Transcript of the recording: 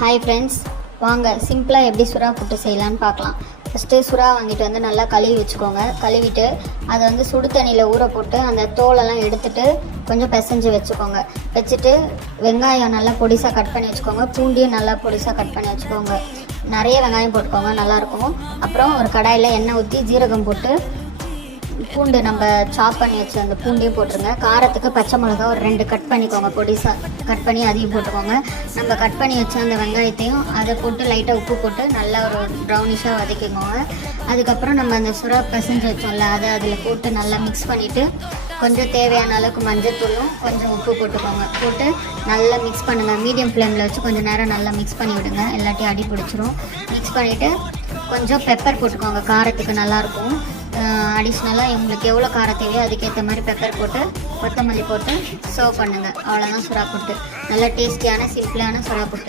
Hi friends, வாங்க சிம்பிளாக எப்படி சுறா புட்டு செய்யலான்னு பார்க்கலாம். ஃபஸ்ட்டு சுறா வாங்கிட்டு வந்து நல்லா கழுவி வச்சுக்கோங்க. கழுவிட்டு அதை வந்து சுடு தண்ணியில் ஊற போட்டு அந்த தோலெல்லாம் எடுத்துகிட்டு கொஞ்சம் பிசைஞ்சு வச்சுக்கோங்க. வச்சுட்டு வெங்காயம் நல்லா பொடிசாக கட் பண்ணி வச்சுக்கோங்க. பூண்டியும் நல்லா பொடிசாக கட் பண்ணி வச்சுக்கோங்க. நிறைய வெங்காயம் போட்டுக்கோங்க, நல்லாயிருக்கும். அப்புறம் ஒரு கடாயில் எண்ணெய் ஊற்றி ஜீரகம் போட்டு பூண்டு நம்ம சாப் பண்ணி வச்சு அந்த பூண்டையும் போட்டுருங்க. காரத்துக்கு பச்சை மிளகா ஒரு 2 கட் பண்ணிக்கோங்க, பொடிசாக கட் பண்ணி அதையும் போட்டுக்கோங்க. நம்ம கட் பண்ணி வச்ச அந்த வெங்காயத்தையும் அதை போட்டு லைட்டாக உப்பு போட்டு நல்லா ஒரு ப்ரௌனிஷாக வதக்கிக்கோங்க. அதுக்கப்புறம் நம்ம அந்த சுறா பிசைஞ்சு வச்சோம்ல, அதை அதில் போட்டு நல்லா மிக்ஸ் பண்ணிவிட்டு கொஞ்சம் தேவையான அளவுக்கு மஞ்சத்தூளும் கொஞ்சம் உப்பு போட்டுக்கோங்க. போட்டு நல்லா மிக்ஸ் பண்ணுங்கள். மீடியம் ஃப்ளேமில் வச்சு கொஞ்சம் நேரம் நல்லா மிக்ஸ் பண்ணி விடுங்க, எல்லாத்தையும் அடி பிடிச்சிரும். மிக்ஸ் பண்ணிவிட்டு கொஞ்சம் பெப்பர் போட்டுக்கோங்க, காரத்துக்கு நல்லாயிருக்கும். அடிஷ்னலாக உங்களுக்கு எவ்வளோ காரம் தேவையோ அதுக்கேற்ற மாதிரி பெப்பர் போட்டு கொத்தமல்லி போட்டு சர்வ் பண்ணுங்கள். அவ்வளோதான் சுறா புட்டு. நல்லா டேஸ்டியான சிம்பிளான சுறா புட்டு.